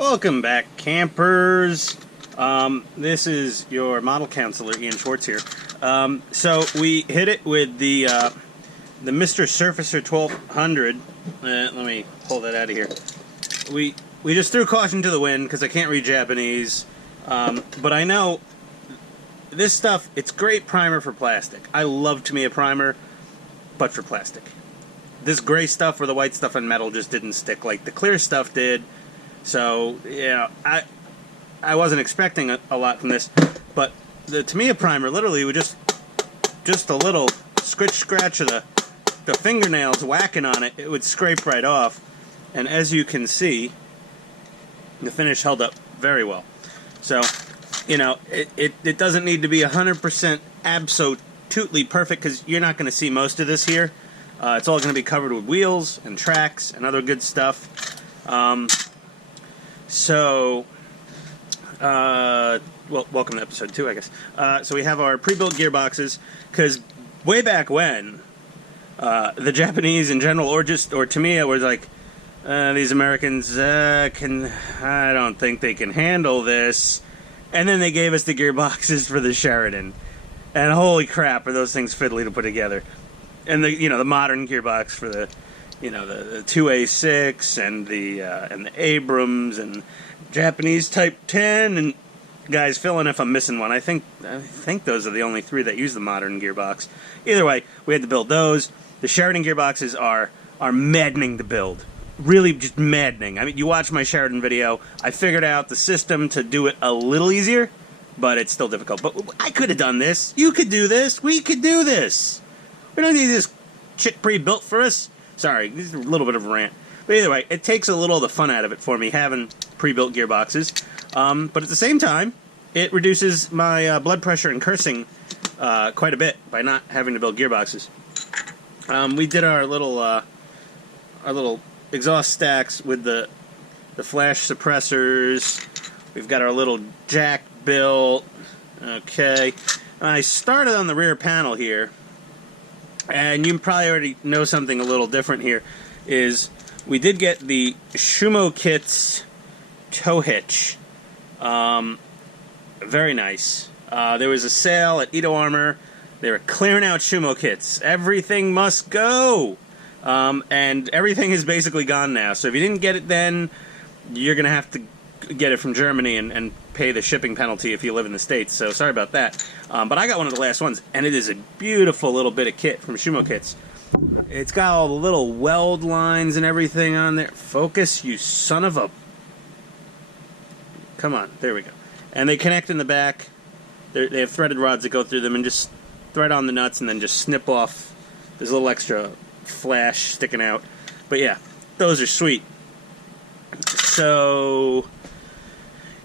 Welcome back, campers. This is your model counselor, Ian Schwartz here. So we hit it with the Mr. Surfacer 1200. Let me pull that out of here. We just threw caution to the wind because I can't read Japanese. But I know this stuff, it's great primer for plastic. I love Tamiya primer, but for plastic. This gray stuff or the white stuff on metal just didn't stick like the clear stuff did. So, yeah, I wasn't expecting a lot from this, but the Tamiya primer literally would just a little scratch of the fingernails whacking on it, it would scrape right off. And as you can see, the finish held up very well. So, you know, it doesn't need to be 100% absolutely perfect because you're not going to see most of this here. It's all going to be covered with wheels and tracks and other good stuff. Well, welcome to episode 2, I guess. So we have our pre-built gearboxes, because way back when, the Japanese in general, or Tamiya, was like, these Americans, I don't think they can handle this. And then they gave us the gearboxes for the Sheridan. And holy crap, are those things fiddly to put together. And the modern gearbox for the 2A6 and the Abrams and Japanese Type 10, and guys, fill in if I'm missing one. I think those are the only 3 that use the modern gearbox. Either way, we had to build those. The Sheridan gearboxes are maddening to build. Really just maddening. I mean, you watch my Sheridan video, I figured out the system to do it a little easier, but it's still difficult. But I could have done this. You could do this. We could do this. We don't need this shit pre-built for us. Sorry, this is a little bit of a rant. But either way, it takes a little of the fun out of it for me, having pre-built gearboxes. But at the same time, it reduces my blood pressure and cursing quite a bit by not having to build gearboxes. We did our little exhaust stacks with the flash suppressors. We've got our little jack built. Okay. I started on the rear panel here. And you probably already know something a little different here, is we did get the scuhmo-kits tow hitch. Very nice. There was a sale at Ito Armor. They were clearing out scuhmo-kits. Everything must go! And everything is basically gone now. So if you didn't get it then, you're going to have to get it from Germany and pay the shipping penalty if you live in the States. So sorry about that. But I got one of the last ones, and it is a beautiful little bit of kit from scuhmo-kits. It's got all the little weld lines and everything on there. Focus, you son of a... Come on, there we go. And they connect in the back. They have threaded rods that go through them and just thread on the nuts and then just snip off. There's a little extra flash sticking out. But yeah, those are sweet. So...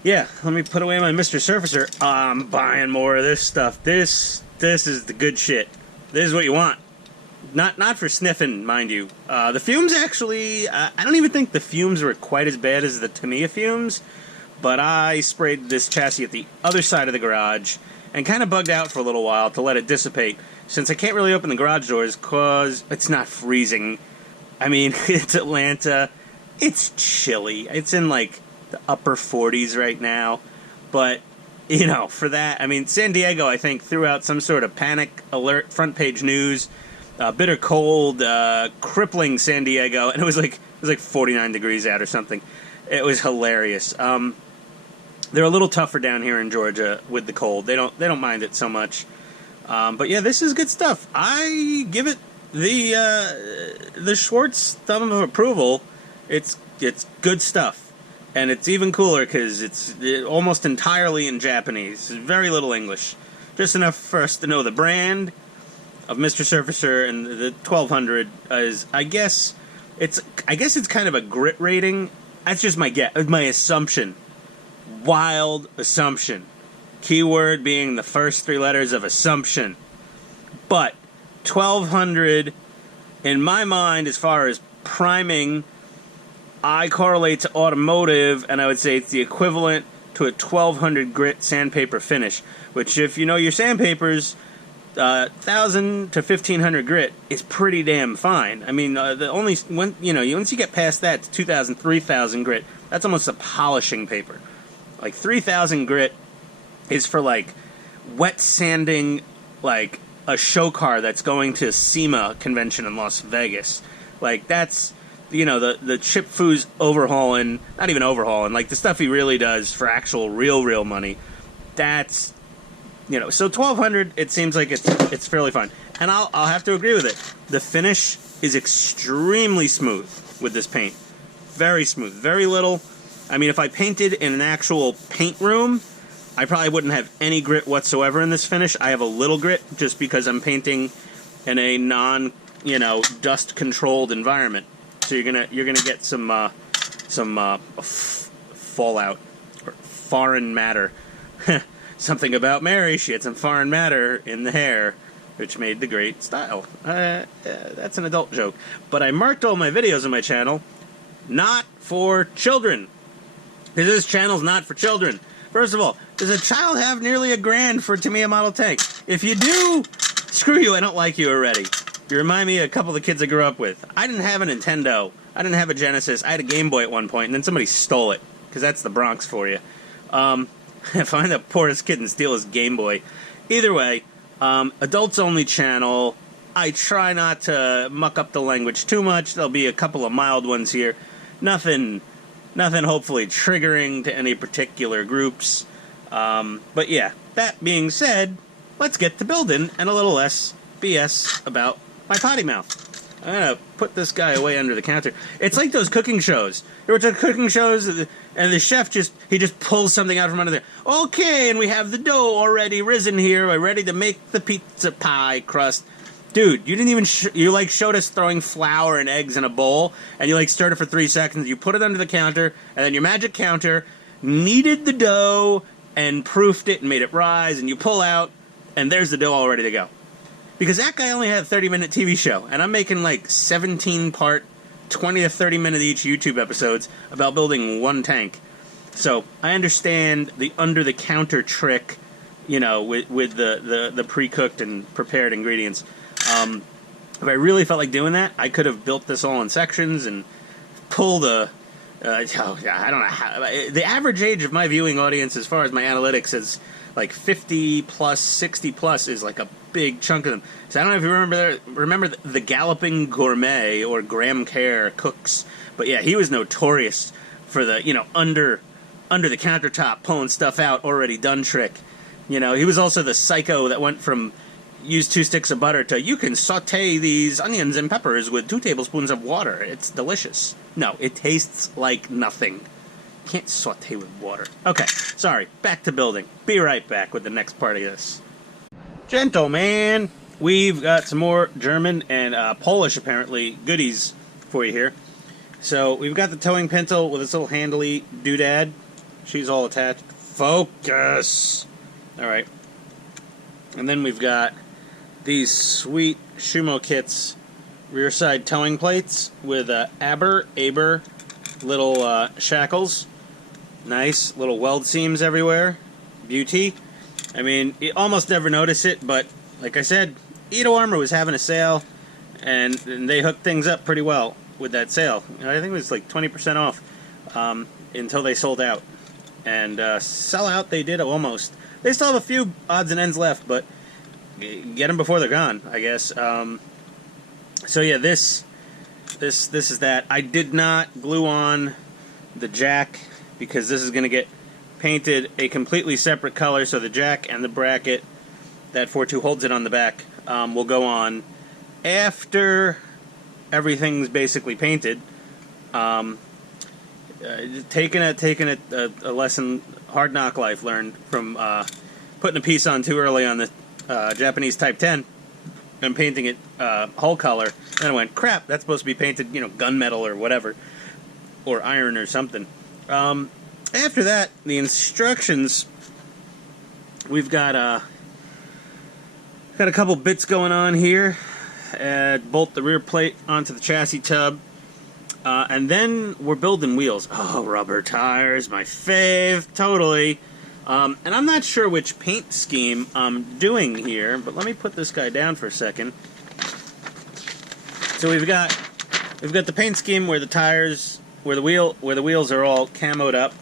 yeah, let me put away my Mr. Surfacer. I'm buying more of this stuff. This is the good shit. This is what you want. Not for sniffing, mind you. The fumes actually, I don't even think the fumes were quite as bad as the Tamiya fumes, but I sprayed this chassis at the other side of the garage and kind of bugged out for a little while to let it dissipate, since I can't really open the garage doors because it's not freezing. I mean, it's Atlanta. It's chilly. It's in like the upper 40s right now, but for that, I mean, San Diego, I think, threw out some sort of panic alert front page news, bitter cold, crippling San Diego, and it was like 49 degrees out or something. It was hilarious. They're a little tougher down here in Georgia with the cold. They don't mind it so much. But yeah, this is good stuff. I give it the Schwartz thumb of approval. It's good stuff. And it's even cooler because it's almost entirely in Japanese. Very little English. Just enough for us to know the brand of Mr. Surfacer, and the 1200 is, I guess it's kind of a grit rating. That's just my assumption. Wild assumption. Keyword being the first 3 letters of assumption. But 1200, in my mind, as far as priming, I correlate to automotive, and I would say it's the equivalent to a 1200 grit sandpaper finish, which, if you know your sandpapers, 1000 to 1500 grit is pretty damn fine. I mean, once you get past that to 2000, 3000 grit, That's almost a polishing paper. Like 3000 grit is for like wet sanding, like a show car that's going to SEMA convention in Las Vegas. Like that's, you know, the Chip Foo's overhauling, not even overhauling, like the stuff he really does for actual real money. That's, you know, so 1200, it seems like it's fairly fine. And I'll have to agree with it. The finish is extremely smooth with this paint. Very smooth, very little. I mean, if I painted in an actual paint room, I probably wouldn't have any grit whatsoever in this finish. I have a little grit just because I'm painting in a non, you know, dust controlled environment. So you're gonna get some fallout or foreign matter. Something about Mary, she had some foreign matter in the hair, which made the great style. That's an adult joke. But I marked all my videos on my channel not for children. Because this channel's not for children. First of all, does a child have nearly $1,000 for a Tamiya model tank? If you do, screw you, I don't like you already. You remind me of a couple of the kids I grew up with. I didn't have a Nintendo. I didn't have a Genesis. I had a Game Boy at one point, and then somebody stole it. Because that's the Bronx for you. Find the poorest kid and steal his Game Boy. Either way, adults only channel. I try not to muck up the language too much. There'll be a couple of mild ones here. Nothing hopefully triggering to any particular groups. But yeah, that being said, let's get to building and a little less BS about my potty mouth. I'm gonna put this guy away under the counter. It's like those cooking shows. You ever watch cooking shows and the chef just pulls something out from under there. Okay, and we have the dough already risen here. We're ready to make the pizza pie crust. Dude, you didn't even you showed us throwing flour and eggs in a bowl, and you stirred it for 3 seconds. You put it under the counter, and then your magic counter kneaded the dough and proofed it and made it rise, and you pull out, and there's the dough all ready to go. Because that guy only had a 30-minute TV show, and I'm making 17-part, 20 to 30-minute each YouTube episodes about building one tank. So I understand the under-the-counter trick, you know, with the pre-cooked and prepared ingredients. If I really felt like doing that, I could have built this all in sections and pulled I don't know how. The average age of my viewing audience, as far as my analytics, is 50 plus, 60 plus is a big chunk of them. So I don't know if you remember the Galloping Gourmet or Graham Kerr cooks, but yeah, he was notorious for the under the countertop pulling stuff out already done trick. You know, he was also the psycho that went from use 2 sticks of butter to you can saute these onions and peppers with 2 tablespoons of water. It's delicious. No, it tastes like nothing. Can't saute with water. Okay, sorry. Back to building. Be right back with the next part of this. Gentlemen, we've got some more German and Polish, apparently, goodies for you here. So, we've got the towing pintle with this little handly doodad. She's all attached. Focus! Alright. And then we've got these sweet scuhmo-kits rear side towing plates with Aber little shackles. Nice little weld seams everywhere. Beauty. I mean, you almost never notice it, but like I said, Edo Armor was having a sale, and they hooked things up pretty well with that sale. I think it was 20% off until they sold out. And sell out they did almost. They still have a few odds and ends left, but get them before they're gone, I guess. So yeah, this is that. I did not glue on the jack because this is going to get painted a completely separate color. So the jack and the bracket that 4.2 holds it on the back will go on after everything's basically painted. Taking a lesson, hard knock life learned from putting a piece on too early on the Japanese Type 10 and painting it hull color, and I went, crap, that's supposed to be painted, gunmetal or whatever, or iron or something. After that, the instructions, we've got a couple bits going on here. Bolt the rear plate onto the chassis tub. And then we're building wheels. Oh, rubber tires, my fave, totally. And I'm not sure which paint scheme I'm doing here, but let me put this guy down for a second. So we've got the paint scheme where the tires where the wheels are all camoed up,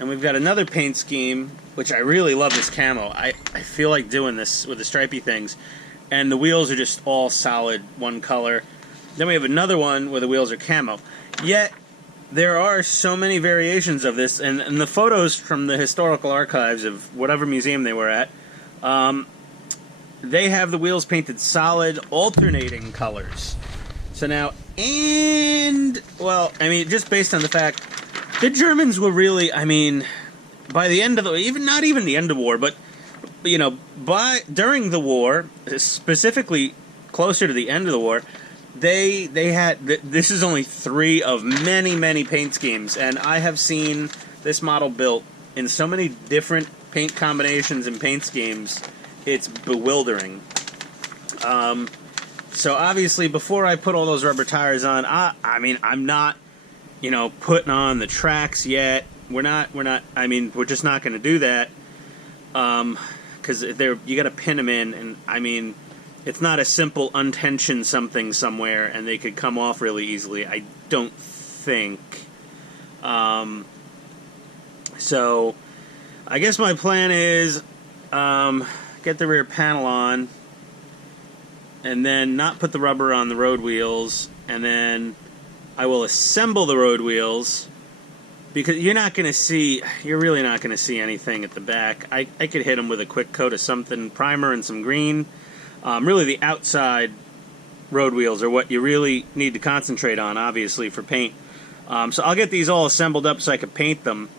and we've got another paint scheme, which I really love this camo. I feel like doing this with the stripy things, and the wheels are just all solid one color. Then we have another one where the wheels are camo. Yet there are so many variations of this, and the photos from the historical archives of whatever museum they were at, they have the wheels painted solid, alternating colors. So now, well, I mean, just based on the fact, the Germans were really, I mean, by the end of the, not even the end of the war, but, you know, during the war, specifically closer to the end of the war, they had, this is only 3 of many, many paint schemes, and I have seen this model built in so many different paint combinations and paint schemes, it's bewildering. So obviously, before I put all those rubber tires on, I mean, I'm not, you know, putting on the tracks yet. We're not, I mean, we're just not going to do that, because you got to pin them in, and I mean, it's not a simple untension something somewhere and they could come off really easily, I don't think. So I guess my plan is get the rear panel on and then not put the rubber on the road wheels, and then I will assemble the road wheels, because you're really not going to see anything at the back. I could hit them with a quick coat of something, primer and some green. Really, the outside road wheels are what you really need to concentrate on, obviously, for paint. So I'll get these all assembled up so I can paint them.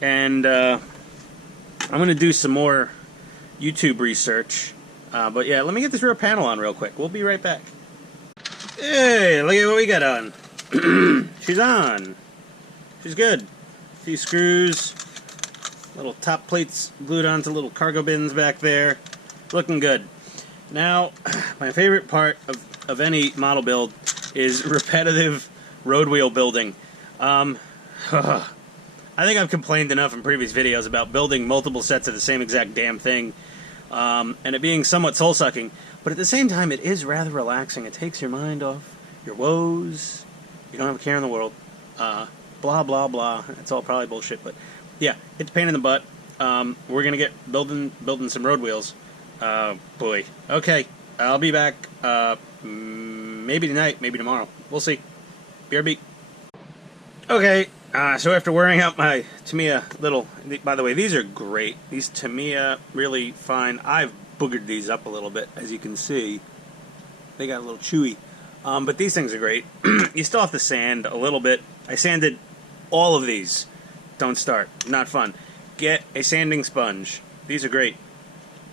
And I'm going to do some more YouTube research. But yeah, let me get this rear panel on real quick. We'll be right back. Hey, look at what we got on. She's on. She's good. A few screws. Little top plates glued onto little cargo bins back there. Looking good. Now, my favorite part of any model build is repetitive road wheel building. I think I've complained enough in previous videos about building multiple sets of the same exact damn thing, and it being somewhat soul-sucking, but at the same time it is rather relaxing. It takes your mind off your woes. You don't have a care in the world. Blah, blah, blah. It's all probably bullshit, but yeah, it's a pain in the butt. We're going to get building some road wheels. Boy. Okay, I'll be back, maybe tonight, maybe tomorrow. We'll see. BRB. Okay, so after wearing out my Tamiya by the way, these are great. These Tamiya, really fine. I've boogered these up a little bit, as you can see. They got a little chewy. But these things are great. You still have to sand a little bit. I sanded all of these. Don't start. Not fun. Get a sanding sponge. These are great.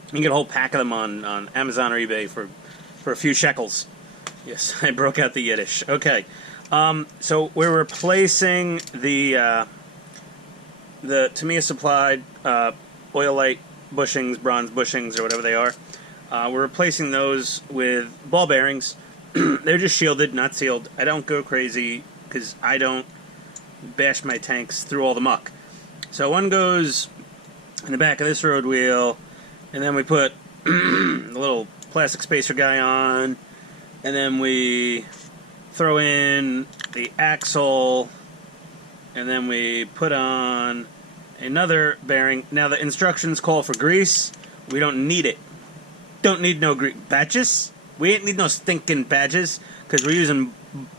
You can get a whole pack of them on Amazon or eBay for a few shekels. Yes, I broke out the Yiddish. Okay, so we're replacing the Tamiya supplied oil light bushings, bronze bushings, or whatever they are. We're replacing those with ball bearings. They're just shielded, not sealed. I don't go crazy because I don't bash my tanks through all the muck. So one goes in the back of this road wheel. And then we put the little plastic spacer guy on, and then we throw in the axle, and then we put on another bearing. Now the instructions call for grease. We don't need it. Don't need no grease. Badges? We ain't need no stinking badges, because we're using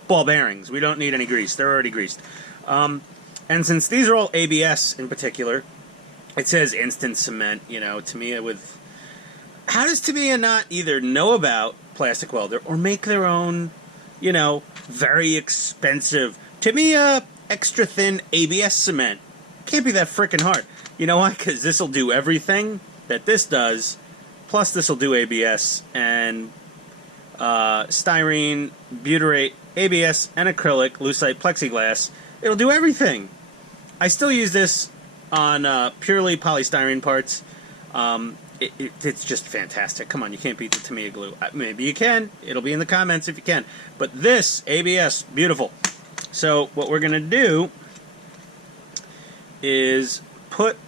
ball bearings. We don't need any grease. They're already greased. And since these are all ABS in particular, it says instant cement, you know, Tamiya with... How does Tamiya not either know about plastic welder or make their own, you know, very expensive Tamiya extra thin ABS cement? Can't be that frickin' hard. You know why? Because this will do everything that this does, plus this will do ABS and styrene, butyrate, ABS, and acrylic, lucite plexiglass. It'll do everything. I still use this on purely polystyrene parts. It's just fantastic. Come on, you can't beat the Tamiya glue. Maybe you can. It'll be in the comments if you can. But this, ABS, beautiful. So what we're going to do is put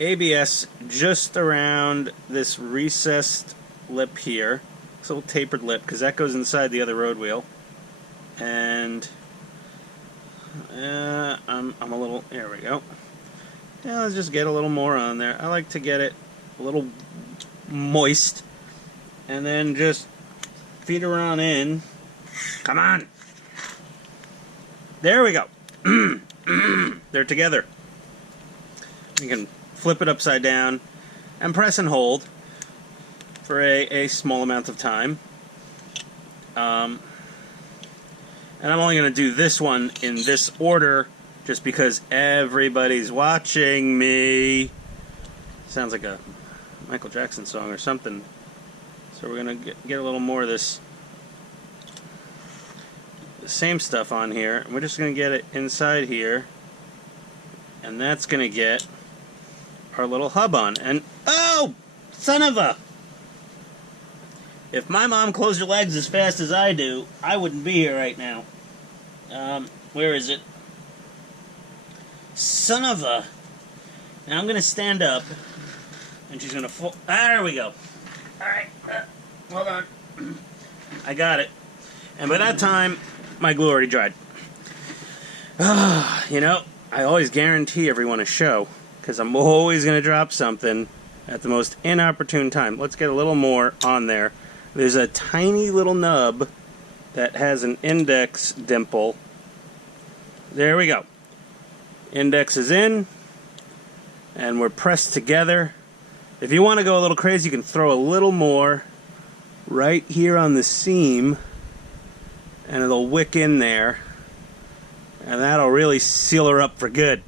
ABS just around this recessed lip here. This little tapered lip, because that goes inside the other road wheel. And I'm a little, there we go. Yeah, let's just get a little more on there. I like to get it a little moist, and then just feed her on in. Come on. There we go. They're together. You can flip it upside down and press and hold for a small amount of time. And I'm only going to do this one in this order just because everybody's watching me. Sounds like a Michael Jackson song or something. So we're going to get a little more of this same stuff on here. And we're just going to get it inside here. And that's going to get our little hub on. And, oh, son of a... If my mom closed her legs as fast as I do, I wouldn't be here right now. Where is it? Son of a... Now I'm going to stand up, and she's going to fall... There we go. Alright, hold on. I got it. And by that time, my glue already dried. You know, I always guarantee everyone a show, because I'm always going to drop something at the most inopportune time. Let's get a little more on there. There's a tiny little nub that has an index dimple. There we go. Index is in, and we're pressed together. If you want to go a little crazy, you can throw a little more right here on the seam, and it'll wick in there, and that'll really seal her up for good.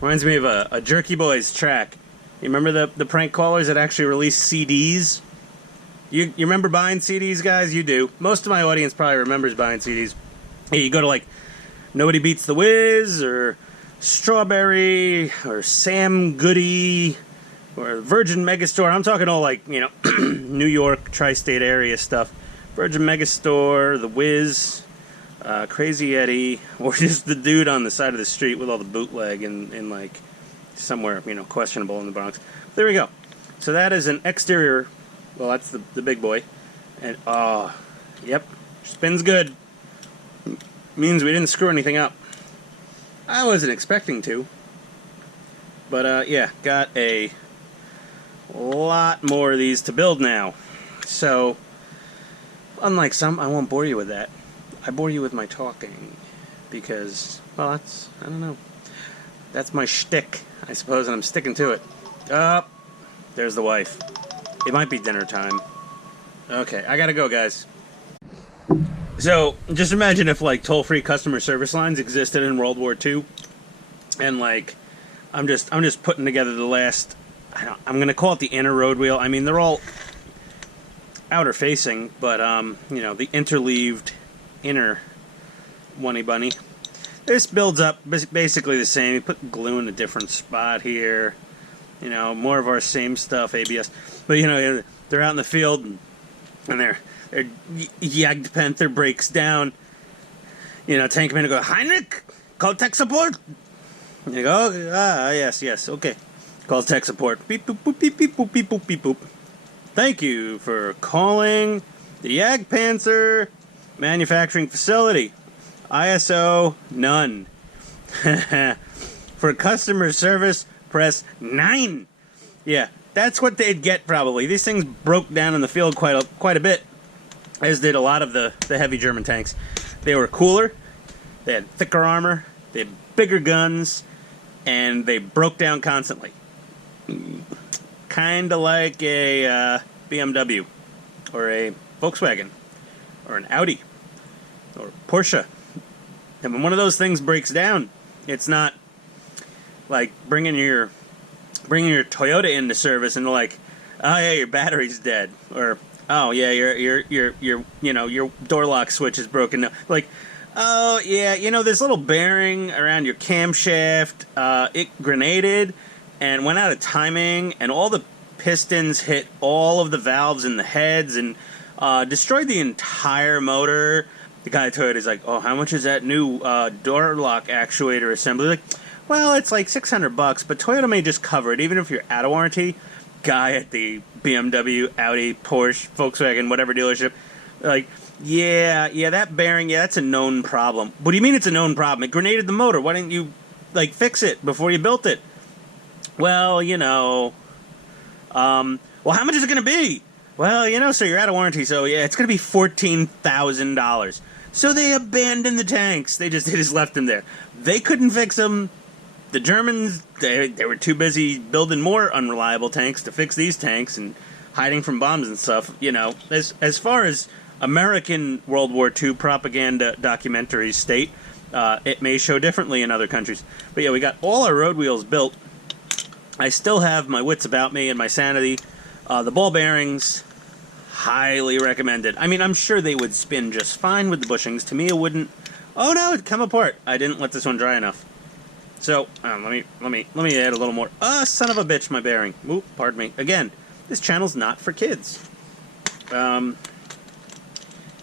Reminds me of a Jerky Boys track. You remember the prank callers that actually released CDs? You remember buying CDs, guys? You do. Most of my audience probably remembers buying CDs. Hey, you go to like Nobody Beats the Wiz, or Strawberry, or Sam Goody, or Virgin Megastore. I'm talking all like, you know, New York, tri-state area stuff. Virgin Megastore, the Wiz, Crazy Eddie, or just the dude on the side of the street with all the bootleg in like somewhere, you know, questionable in the Bronx. There we go. So that is an exterior. Well, that's the big boy. And, yep, spins good. Means we didn't screw anything up. I wasn't expecting to. But, yeah, got a lot more of these to build now. So, unlike some, I won't bore you with that. I bore you with my talking. Because, well, that's, I don't know. That's my shtick, I suppose, and I'm sticking to it. There's the wife. It might be dinner time. Okay, I gotta go, guys. So, just imagine if, like, toll-free customer service lines existed in World War II. And, like, I'm just putting together the last... I'm gonna call it the inner road wheel. I mean, they're all outer-facing, but, you know, the interleaved inner one-y bunny. This builds up basically the same. You put glue in a different spot here. You know, more of our same stuff, ABS. But, you know, they're out in the field, and their Jagdpanther breaks down. You know, tankman will go, Heinrich, call tech support. And you go, yes, okay. Call tech support. Beep, boop, boop, beep, beep, boop, beep, boop, beep, boop. Thank you for calling the Jagdpanther manufacturing facility. ISO, none. For customer service, press 9. Yeah, that's what they'd get probably. These things broke down in the field quite a bit, as did a lot of the heavy German tanks. They were cooler, they had thicker armor, they had bigger guns, and they broke down constantly. Kind of like a BMW, or a Volkswagen, or an Audi, or Porsche. And when one of those things breaks down, it's not like bringing your Toyota into service and like, oh yeah, your battery's dead, or oh yeah, your door lock switch is broken now. Like, oh yeah, you know, this little bearing around your camshaft, it grenaded and went out of timing, and all the pistons hit all of the valves in the heads and destroyed the entire motor. The guy at Toyota's like, oh, how much is that new door lock actuator assembly? Like, well, it's like $600, but Toyota may just cover it, even if you're out of warranty. Guy at the BMW, Audi, Porsche, Volkswagen, whatever dealership, like, Yeah, that bearing, yeah, that's a known problem. What do you mean it's a known problem? It grenaded the motor. Why didn't you, like, fix it before you built it? Well, well, how much is it going to be? Well, so you're out of warranty, so yeah, it's going to be $14,000. So they abandoned the tanks. They just left them there. They couldn't fix them. The Germans, they were too busy building more unreliable tanks to fix these tanks and hiding from bombs and stuff. As far as American World War II propaganda documentaries state, it may show differently in other countries. But yeah, we got all our road wheels built. I still have my wits about me and my sanity. The ball bearings, highly recommended. I mean, I'm sure they would spin just fine with the bushings. Tamiya wouldn't. Oh no, it'd come apart. I didn't let this one dry enough. So let me add a little more. Son of a bitch, my bearing. Oop, pardon me. Again, this channel's not for kids.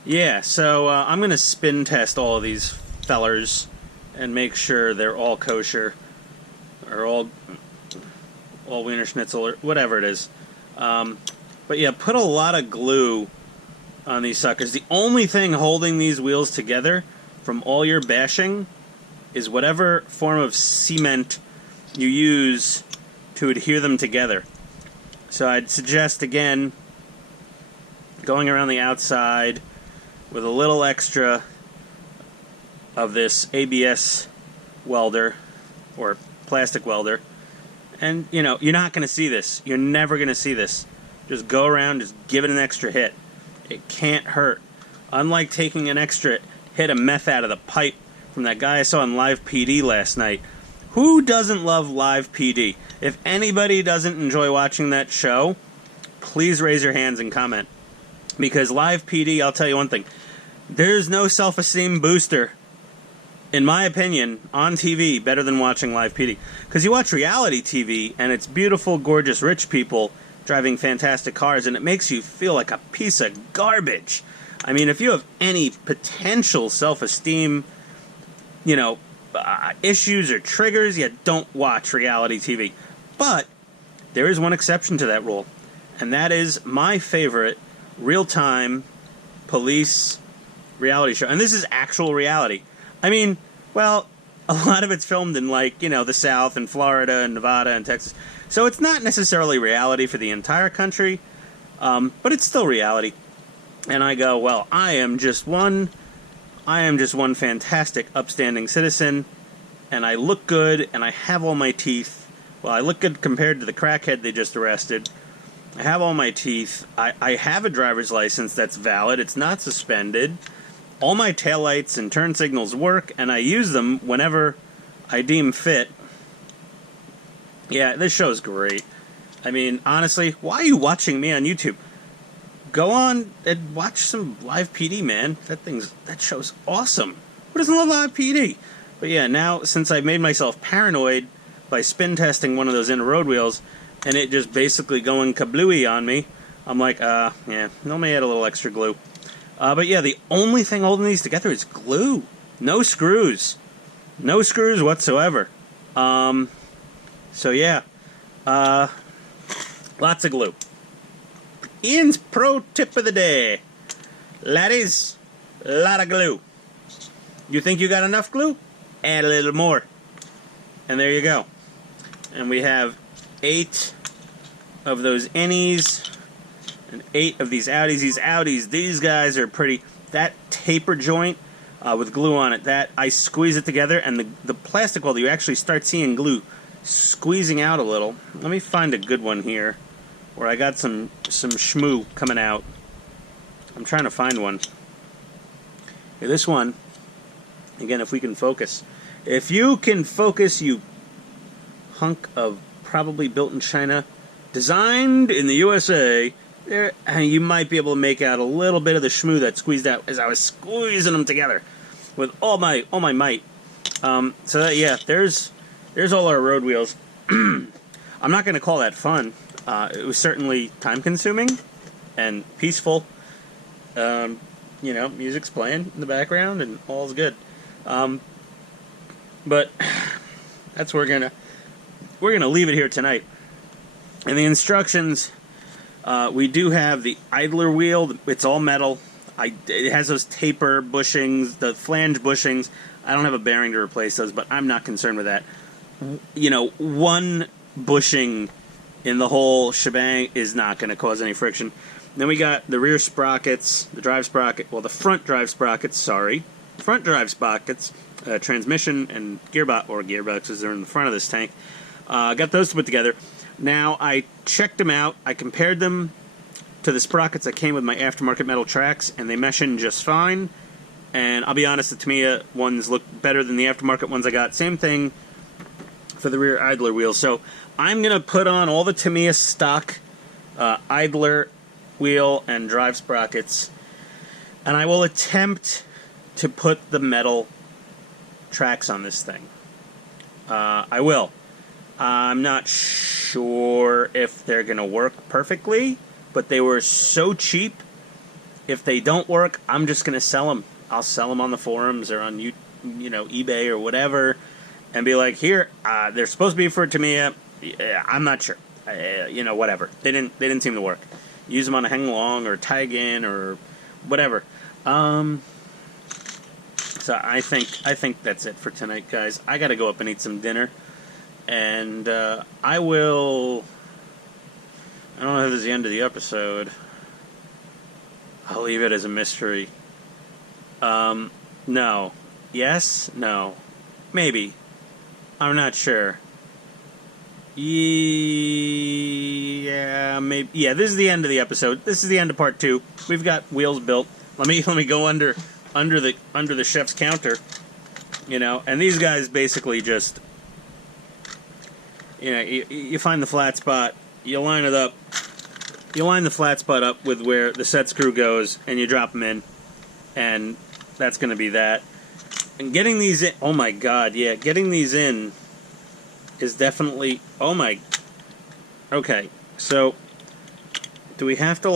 Yeah. So I'm gonna spin test all of these fellers and make sure they're all kosher, or all Wiener Schnitzel, or whatever it is. But yeah, put a lot of glue on these suckers. The only thing holding these wheels together from all your bashing is whatever form of cement you use to adhere them together. So I'd suggest, again, going around the outside with a little extra of this ABS welder, or plastic welder. And, you're not going to see this. You're never going to see this. Just go around, just give it an extra hit. It can't hurt. Unlike taking an extra hit of meth out of the pipe from that guy I saw in Live PD last night. Who doesn't love Live PD? If anybody doesn't enjoy watching that show, please raise your hands and comment. Because Live PD, I'll tell you one thing. There's no self-esteem booster, in my opinion, on TV better than watching Live PD. Because you watch reality TV, and it's beautiful, gorgeous, rich people driving fantastic cars, and it makes you feel like a piece of garbage. I mean, if you have any potential self-esteem, issues or triggers, you don't watch reality TV. But there is one exception to that rule, and that is my favorite real-time police reality show. And this is actual reality. I mean, well, a lot of it's filmed in, the South and Florida and Nevada and Texas. So it's not necessarily reality for the entire country, but it's still reality. And I go, well, I am just one fantastic, upstanding citizen, and I look good, and I have all my teeth. Well, I look good compared to the crackhead they just arrested. I have all my teeth. I have a driver's license that's valid. It's not suspended. All my taillights and turn signals work, and I use them whenever I deem fit. Yeah, this show's great. I mean, honestly, why are you watching me on YouTube? Go on and watch some Live PD, man. That show's awesome. Who doesn't love Live PD? But yeah, now, since I've made myself paranoid by spin testing one of those inner road wheels, and it just basically going kablooey on me, I'm like, yeah, let me add a little extra glue. But yeah, the only thing holding these together is glue. No screws. No screws whatsoever. So yeah, lots of glue. Ian's pro tip of the day. Laddies, a lot of glue. You think you got enough glue? Add a little more. And there you go. And we have 8 of those innies and 8 of these outies. These outies, these guys are pretty. That taper joint with glue on it, that I squeeze it together, and the plastic welder, you actually start seeing glue squeezing out a little. Let me find a good one here where I got some schmoo coming out. I'm trying to find one. Okay, this one, again, if we can focus. If you can focus, you hunk of probably built in China, designed in the USA, there, you might be able to make out a little bit of the schmoo that squeezed out as I was squeezing them together with all my might. So that, yeah, there's all our road wheels. I'm not going to call that fun. It was certainly time-consuming and peaceful. Music's playing in the background and all's good. But that's where we're gonna leave it here tonight. And the instructions, we do have the idler wheel. It's all metal. It has those taper bushings, the flange bushings. I don't have a bearing to replace those, but I'm not concerned with that. You know, one bushing in the whole shebang is not going to cause any friction. Then we got the rear sprockets, the drive sprocket, well, the front drive sprockets, front drive sprockets, transmission and gearboxes are in the front of this tank. Got those to put together. Now, I checked them out. I compared them to the sprockets that came with my aftermarket metal tracks, and they mesh in just fine. And I'll be honest, the Tamiya ones look better than the aftermarket ones I got. Same thing for the rear idler wheels. So I'm going to put on all the Tamiya stock idler wheel and drive sprockets, and I will attempt to put the metal tracks on this thing. I will. I'm not sure if they're going to work perfectly, but they were so cheap. If they don't work, I'm just going to sell them. I'll sell them on the forums or on eBay or whatever, and be like, here, they're supposed to be for Tamiya. I'm not sure. Whatever. They didn't seem to work. Use them on a hang along or tag in or whatever. So I think that's it for tonight, guys. I got to go up and eat some dinner, and I will. I don't know if this is the end of the episode. I'll leave it as a mystery. No. Yes? No. Maybe. I'm not sure. Yeah, maybe. Yeah, this is the end of the episode. This is the end of part 2. We've got wheels built. Let me go under the chef's counter, and these guys basically just, you find the flat spot, you line it up, you line the flat spot up with where the set screw goes, and you drop them in, and that's going to be that. And getting these in, oh my god, yeah, getting these in is definitely, okay, so, do we have to,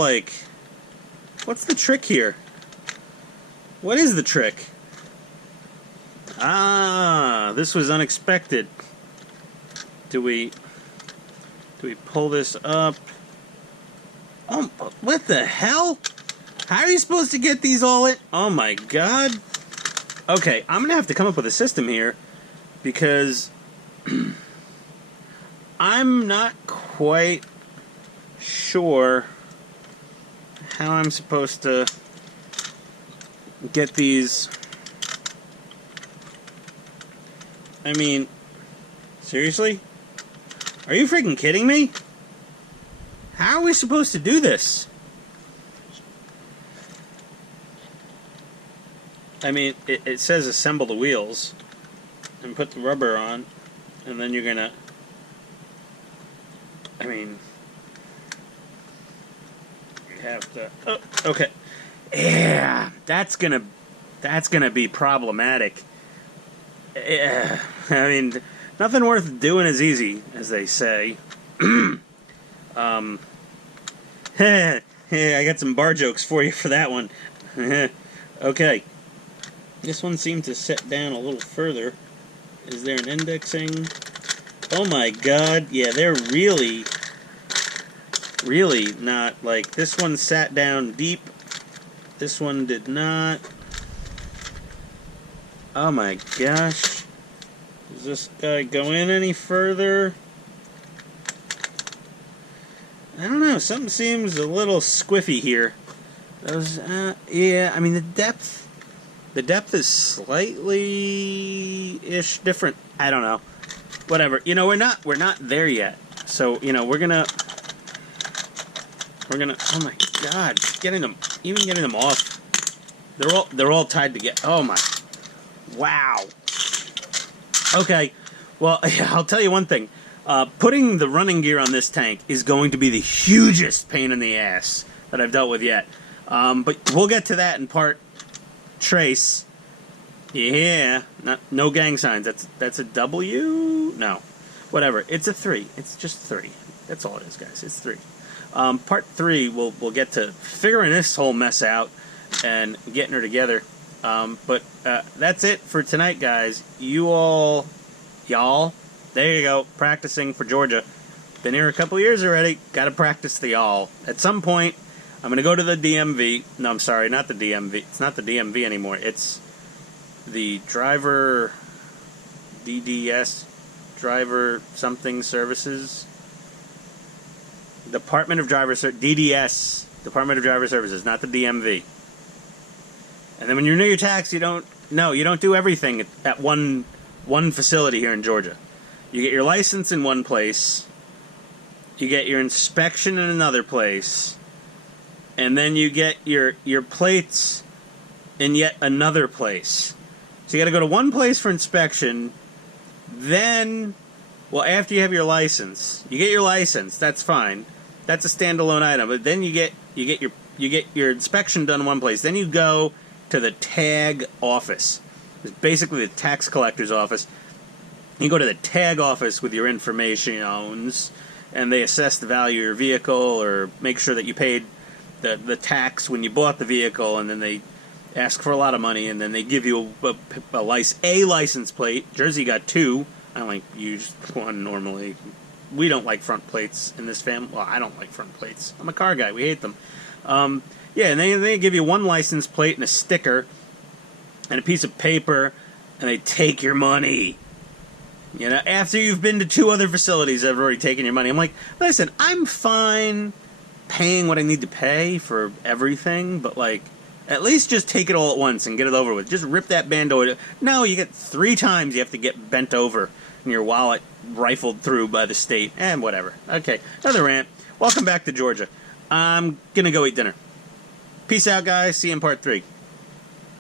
what's the trick here? What is the trick? This was unexpected. Do we pull this up? Oh, what the hell? How are you supposed to get these all in? Oh my god. Okay, I'm gonna have to come up with a system here, because I'm not quite sure how I'm supposed to get these. I mean, seriously? Are you freaking kidding me? How are we supposed to do this? I mean, it says assemble the wheels and put the rubber on, and then you're gonna, I mean, you have to, oh, okay. Yeah, that's gonna be problematic. Yeah, I mean, nothing worth doing is easy, as they say. I got some bar jokes for you for that one. Okay, this one seemed to set down a little further. Is there an indexing? Oh my god, yeah, they're really not, this one sat down deep. This one did not. Oh my gosh. Does this guy go in any further? I don't know. Something seems a little squiffy here. Those, yeah, I mean, the depth is slightly-ish different. I don't know. Whatever. We're not there yet. So, we're gonna, oh my god, getting them off. They're all tied together. Oh my, wow. Okay, well, I'll tell you one thing. Putting the running gear on this tank is going to be the hugest pain in the ass that I've dealt with yet. But we'll get to that in part trace. Yeah, no gang signs. That's a W? No. Whatever. It's a 3. It's just 3. That's all it is, guys. It's 3. Part 3, we'll get to figuring this whole mess out and getting her together. But that's it for tonight, guys. Y'all, there you go, practicing for Georgia. Been here a couple years already. Got to practice the y'all. At some point, I'm going to go to the DMV. No, I'm sorry, not the DMV. It's not the DMV anymore. It's the driver DDS, driver something services. Department of Driver DDS, Department of Driver Services, not the DMV. And then when you renew your tax, you don't do everything at one facility here in Georgia. You get your license in one place, you get your inspection in another place, and then you get your plates in yet another place. So you got to go to one place for inspection, then, well, after you have your license, you get your license. That's fine. That's a standalone item. But then you get your inspection done in one place. Then you go to the tag office. It's basically the tax collector's office. You go to the tag office with your information, and they assess the value of your vehicle or make sure that you paid the tax when you bought the vehicle, and then they ask for a lot of money, and then they give you a license plate. Jersey got 2. I only use 1 normally. We don't like front plates in this family. Well, I don't like front plates. I'm a car guy. We hate them. Yeah, and they give you 1 license plate and a sticker and a piece of paper, and they take your money. You know, after you've been to 2 other facilities that have already taken your money. I'm like, listen, I'm fine paying what I need to pay for everything, but, like, at least just take it all at once and get it over with. Just rip that bando. No, you get 3 times you have to get bent over and your wallet rifled through by the state. And whatever. Okay, another rant. Welcome back to Georgia. I'm going to go eat dinner. Peace out, guys. See you in part 3.